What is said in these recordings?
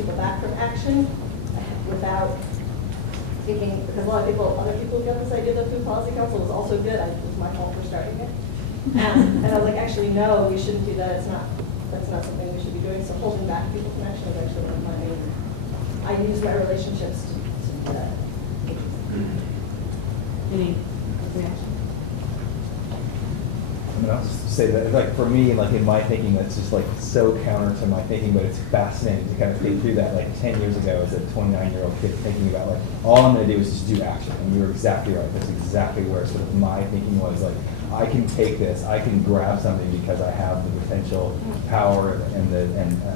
people back from action without thinking, because a lot of people, other people got this idea that food policy council was also good. It was my fault for starting it. And I was like, actually, no, we shouldn't do that. That's not something we should be doing. So holding back people from action is actually one of my main. I use my relationships to do that. Any reaction? I mean, I'll just say that, like, for me, like, in my thinking, that's just, like, so counter to my thinking, but it's fascinating to kind of think through that, like, 10 years ago as a 29-year-old kid thinking about, like, all I'm going to do is just do action. And you were exactly right. That's exactly where sort of my thinking was, like, I can take this, I can grab something because I have the potential power and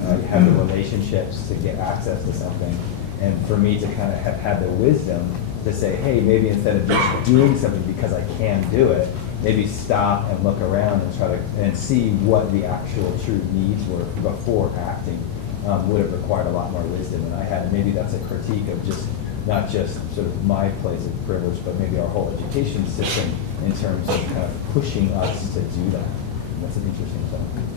I have the relationships to get access to something. And for me to kind of have had the wisdom to say, hey, maybe instead of just doing something because I can do it, maybe stop and look around and try to and see what the actual true needs were before acting would have required a lot more wisdom than I had. Maybe that's a critique of just not just sort of my place of privilege, but maybe our whole education system in terms of kind of pushing us to do that. And that's an interesting thing.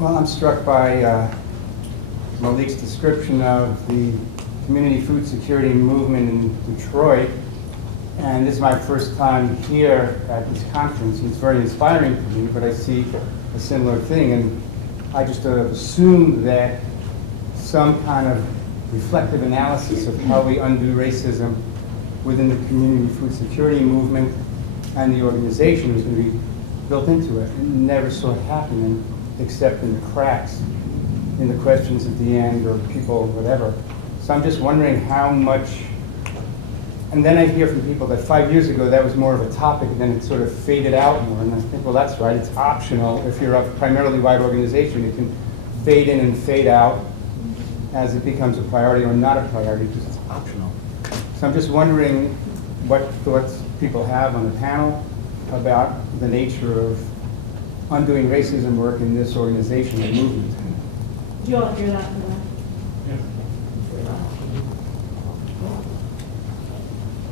Well, I'm struck by Malik's description of the community food security movement in Detroit. And this is my first time here at this conference. It's very inspiring to me, but I see a similar thing. And I just assumed that some kind of reflective analysis of how we undo racism within the community food security movement and the organization was going to be built into it. It never saw it happening except in the cracks, in the questions at the end or people, whatever. So I'm just wondering how much, and then I hear from people that 5 years ago that was more of a topic, and then it sort of faded out more, and I think, well, that's right, it's optional. If you're a primarily white organization, it can fade in and fade out as it becomes a priority or not a priority because it's optional. So I'm just wondering what thoughts people have on the panel about the nature of undoing racism work in this organization and movement. Do you all hear that from that?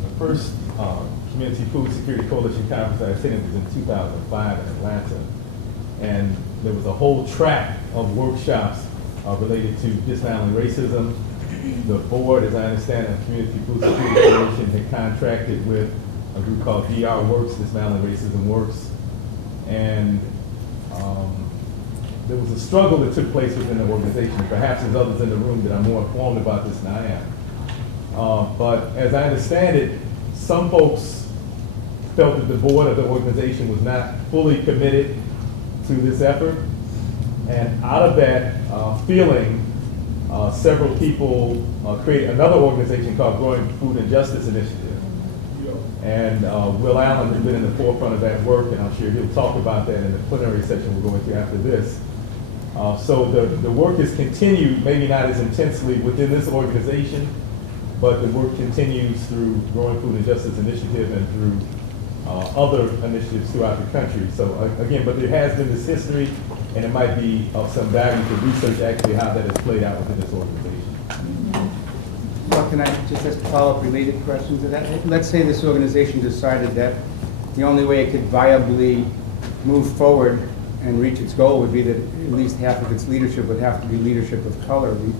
The first Community Food Security Coalition conference I attended was in 2005 in Atlanta. And there was a whole track of workshops related to dismantling racism. The board, as I understand it, Community Food Security Coalition had contracted with a group called DR Works, Dismantling Racism Works. And there was a struggle that took place within the organization. Perhaps there's others in the room that are more informed about this than I am. But as I understand it, some folks felt that the board of the organization was not fully committed to this effort. And out of that feeling, several people created another organization called Growing Food and Justice Initiative. And Will Allen has been in the forefront of that work, and I'm sure he'll talk about that in the plenary session we're going through after this. So the work is continued, maybe not as intensely within this organization, but the work continues through Growing Food and Justice Initiative and through other initiatives throughout the country. So again, but there has been this history, and it might be of some value to research actually how that has played out within this organization. Well, can I just ask a follow-up related question to that? Let's say this organization decided that the only way it could viably move forward and reach its goal would be that at least half of its leadership would have to be leadership of color. Do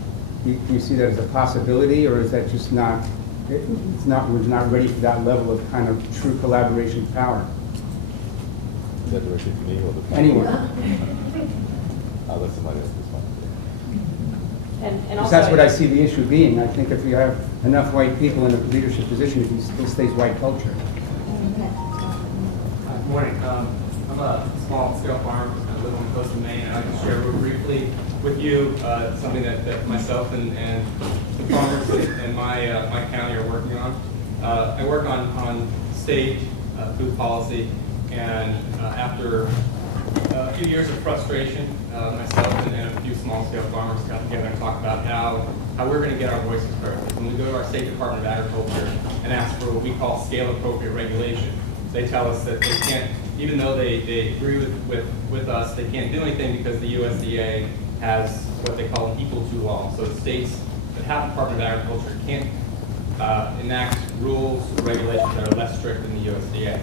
you see that as a possibility, or is that just not, we're not ready for that level of kind of true collaboration power? Is that directed to me or the panel? Anyone. I'll let somebody else respond. And Because also, that's what I see the issue being. I think if you have enough white people in a leadership position, it stays white culture. Good morning. I'm a small-scale farmer. I live on the coast of Maine, and I can share real briefly with you something that myself and the farmers in my county are working on. I work on state food policy, and after a few years of frustration, myself and a few small-scale farmers got together and talked about how we're going to get our voices heard. When we go to our State Department of Agriculture and ask for what we call scale-appropriate regulation, they tell us that they can't, even though they agree with us, they can't do anything because the USDA has what they call an equal to law. So states that have Department of Agriculture can't enact rules or regulations that are less strict than the USDA.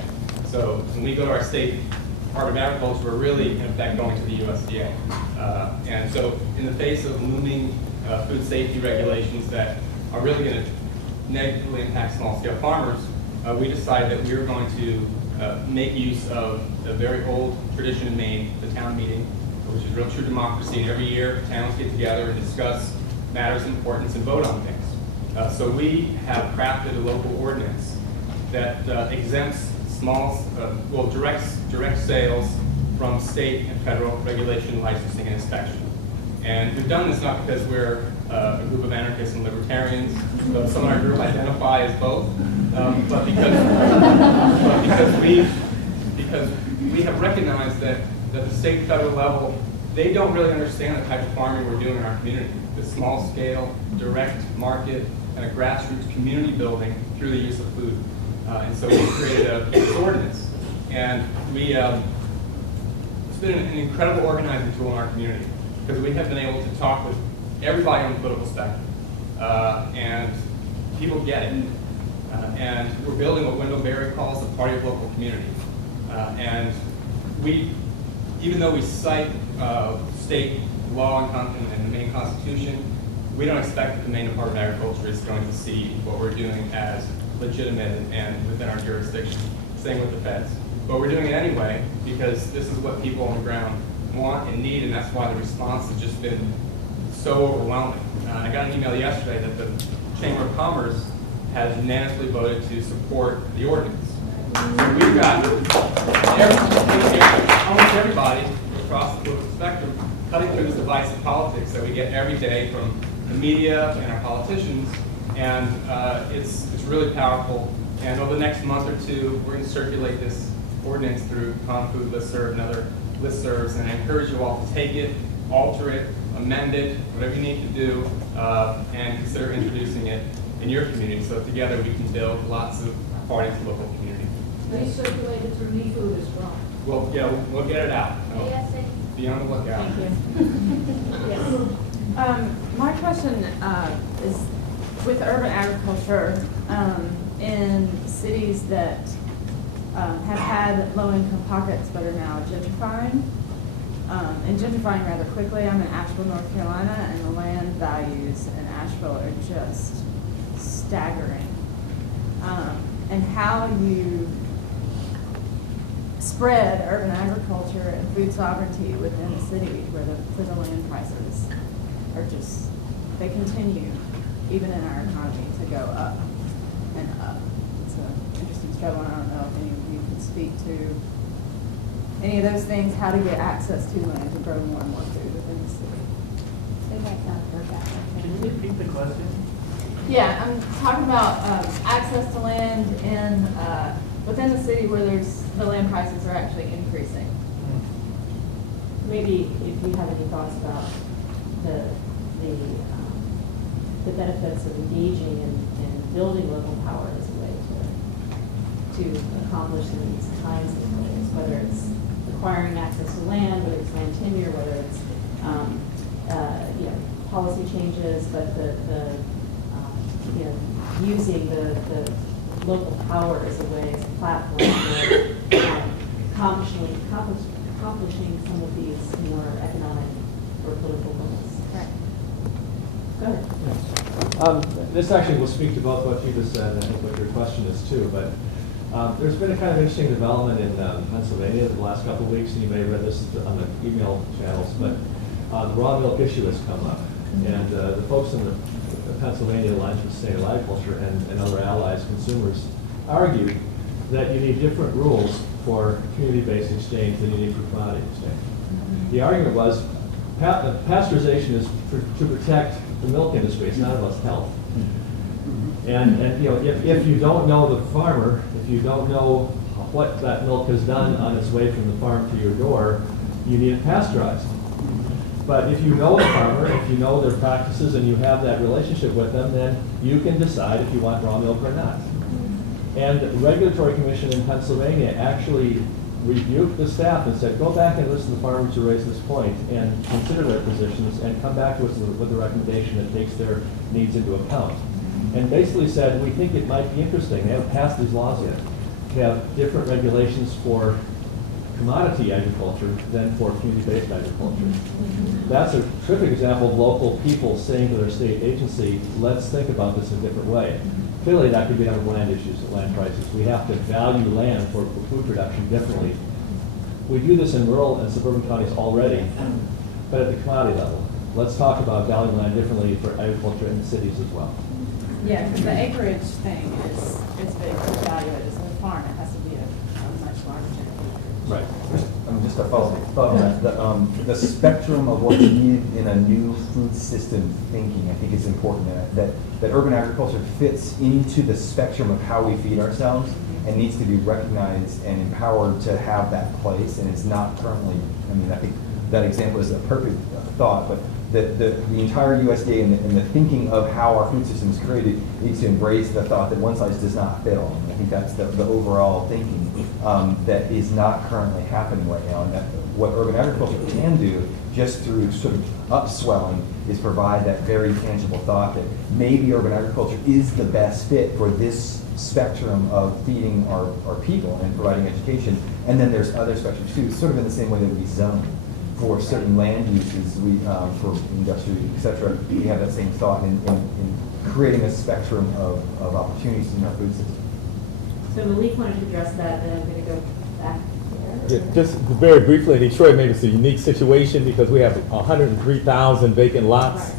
So when we go to our state Department of Agriculture are really, in effect, going to the USDA. And so in the face of looming food safety regulations that are really going to negatively impact small-scale farmers, we decided that we were going to make use of a very old tradition in Maine, the town meeting, which is real true democracy. And every year, towns get together and discuss matters of importance and vote on things. So we have crafted a local ordinance that exempts direct sales from state and federal regulation, licensing, and inspection. And we've done this not because we're a group of anarchists and libertarians, though some in our group identify as both, but because we have recognized that at the state and federal level, they don't really understand the type of farming we're doing in our community, the small scale, direct market, and a grassroots community building through the use of food. And so we created this ordinance, and it's been an incredible organizing tool in our community, because we have been able to talk with everybody on the political spectrum, and people get it. And we're building what Wendell Berry calls the party of local community. And even though we cite state law and the Maine Constitution, we don't expect that the Maine Department of Agriculture is going to see what we're doing as legitimate and within our jurisdiction. Same with the feds. But we're doing it anyway because this is what people on the ground want and need, and that's why the response has just been so overwhelming. I got an email yesterday that the Chamber of Commerce has unanimously voted to support the ordinance. So we've got almost everybody across the political spectrum cutting through this divisive politics that we get every day from the media and our politicians, and it's really powerful. And over the next month or two, we're going to circulate this ordinance through ComFood listserv and other listservs, and I encourage you all to take it, alter it, amend it, whatever you need to do, and consider introducing it in your community so together we can build lots of parties in the local community. They circulate it through MeFood as well. Well, yeah, we'll get it out. Be on the lookout. Yes. My question is with urban agriculture in cities that have had low-income pockets but are now gentrifying, and gentrifying rather quickly. I'm in Asheville, North Carolina, and the land values in Asheville are just staggering. And how you spread urban agriculture and food sovereignty within a city where the land prices are just, they continue, even in our economy, to go up and up. It's an interesting struggle, and I don't know if any of you can speak to any of those things, how to get access to land to grow more and more food within the city. Can you repeat the question? Yeah, I'm talking about access to land in within the city where the land prices are actually increasing. Maybe if you have any thoughts about the benefits of engaging in building local power as a way to accomplish these kinds of goals, whether it's acquiring access to land, whether it's land tenure, whether it's policy changes, but using the local power as a way, as a platform for accomplishing some of these more economic or political goals. Right. Go ahead. This actually will speak to both what you just said and I think what your question is too, but there's been a kind of interesting development in Pennsylvania the last couple of weeks, and you may have read this on the email channels, but the raw milk issue has come up. And the folks in the Pennsylvania Alliance for Sustainable Agriculture and other allies, consumers, argue that you need different rules for community-based exchange than you need for commodity exchange. The argument was pasteurization is to protect the milk industry. It's not about health. And if you don't know the farmer, if you don't know what that milk has done on its way from the farm to your door, you need it pasteurized. But if you know the farmer, if you know their practices and you have that relationship with them, then you can decide if you want raw milk or not. And the Regulatory Commission in Pennsylvania actually rebuked the staff and said, go back and listen to farmers who raise this point and consider their positions and come back to us with a recommendation that takes their needs into account. And basically said, we think it might be interesting. They haven't passed these laws yet. To have different regulations for commodity agriculture than for community-based agriculture. That's a terrific example of local people saying to their state agency, let's think about this in a different way. Clearly, that could be done with land issues and land prices. We have to value land for food production differently. We do this in rural and suburban counties already, but at the commodity level. Let's talk about valuing land differently for agriculture in cities as well. Yeah, because the acreage thing is big to value it as a farm. It has to be a much larger. Right. Just a follow-up on that. The spectrum of what's needed in a new food system thinking, I think is important. That urban agriculture fits into the spectrum of how we feed ourselves and needs to be recognized and empowered to have that place. And it's not currently, I mean, I think that example is a perfect thought, but the entire USDA and the thinking of how our food system is created needs to embrace the thought that one size does not fit all. And I think that's the overall thinking that is not currently happening right now. And that what urban agriculture can do, just through sort of upswelling, is provide that very tangible thought that maybe urban agriculture is the best fit for this spectrum of feeding our people and providing education. And then there's other spectrums too, sort of in the same way that we zone for certain land uses, for industry, et cetera. We have that same thought in creating a spectrum of opportunities in our food system. So Malik wanted to address that, and I'm going to go back there. Yeah, just very briefly, in Detroit, maybe it's a unique situation because we have 103,000 vacant lots.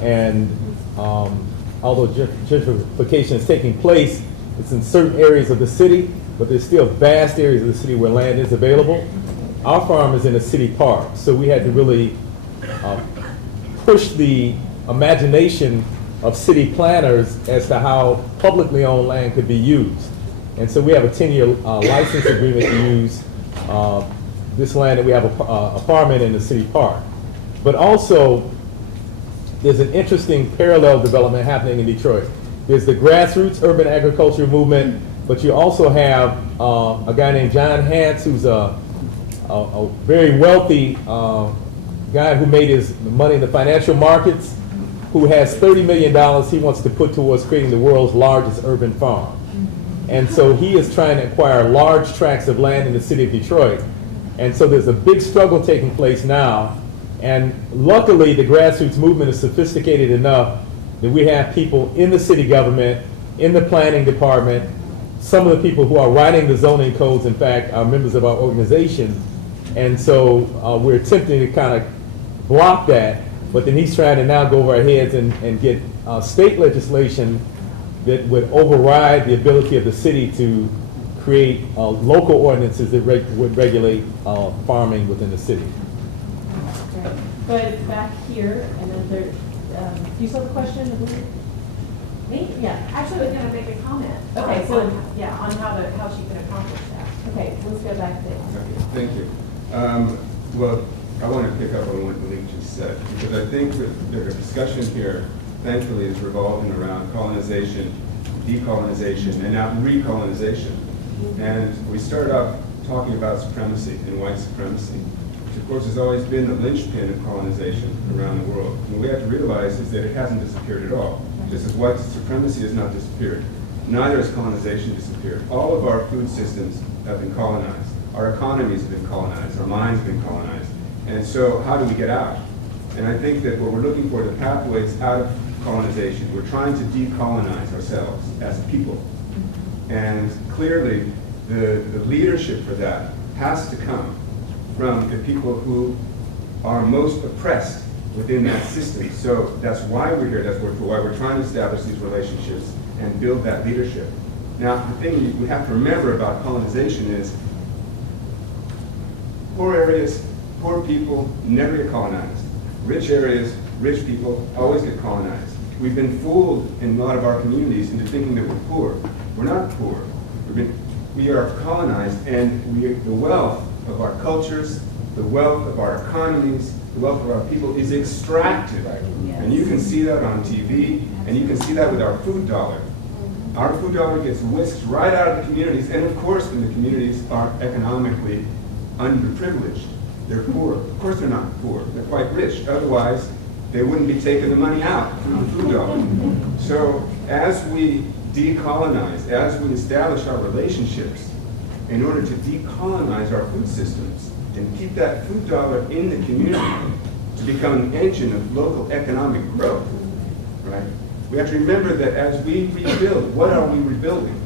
And although gentrification is taking place, it's in certain areas of the city, but there's still vast areas of the city where land is available. Our farm is in a city park, so we had to really push the imagination of city planners as to how publicly owned land could be used. And so we have a 10-year license agreement to use this land that we have a farm in the city park. But also, there's an interesting parallel development happening in Detroit. There's the grassroots urban agriculture movement, but you also have a guy named John Hance, who's a very wealthy guy who made his money in the financial markets, who has $30 million he wants to put towards creating the world's largest urban farm. And so he is trying to acquire large tracts of land in the city of Detroit. And so there's a big struggle taking place now. And luckily, the grassroots movement is sophisticated enough that we have people in the city government, in the planning department. Some of the people who are writing the zoning codes, in fact, are members of our organization. And so we're attempting to kind of block that. But then he's trying to now go over our heads and get state legislation that would override the ability of the city to create local ordinances that would regulate farming within the city. Great. But back here, and then there, do you still have a question? Me? Yeah. Actually, I was going to make a comment. Okay, so on how she can accomplish that. Okay, let's go back there. Thank you. Well, I want to pick up on what Malik just said, because I think that the discussion here, thankfully, is revolving around colonization, decolonization, and now recolonization. And we started off talking about supremacy and white supremacy, which of course has always been the linchpin of colonization around the world. And what we have to realize is that it hasn't disappeared at all. Just as white supremacy has not disappeared, neither has colonization disappeared. All of our food systems have been colonized. Our economies have been colonized. Our minds have been colonized. And so how do we get out? And I think that what we're looking for are the pathways out of colonization. We're trying to decolonize ourselves as people. And clearly, the leadership for that has to come from the people who are most oppressed within that system. So that's why we're here. That's why we're trying to establish these relationships and build that leadership. Now, the thing we have to remember about colonization is poor areas, poor people never get colonized. Rich areas, rich people always get colonized. We've been fooled in a lot of our communities into thinking that we're poor. We're not poor. We are colonized, and the wealth of our cultures, the wealth of our economies, the wealth of our people is extracted. Yes. And you can see that on TV, and you can see that with our food dollar. Our food dollar gets whisked right out of the communities, and of course, when the communities are economically underprivileged, they're poor. Of course they're not poor. They're quite rich. Otherwise, they wouldn't be taking the money out from the food dollar. So as we decolonize, as we establish our relationships in order to decolonize our food systems and keep that food dollar in the community to become an engine of local economic growth, right? We have to remember that as we rebuild, what are we rebuilding?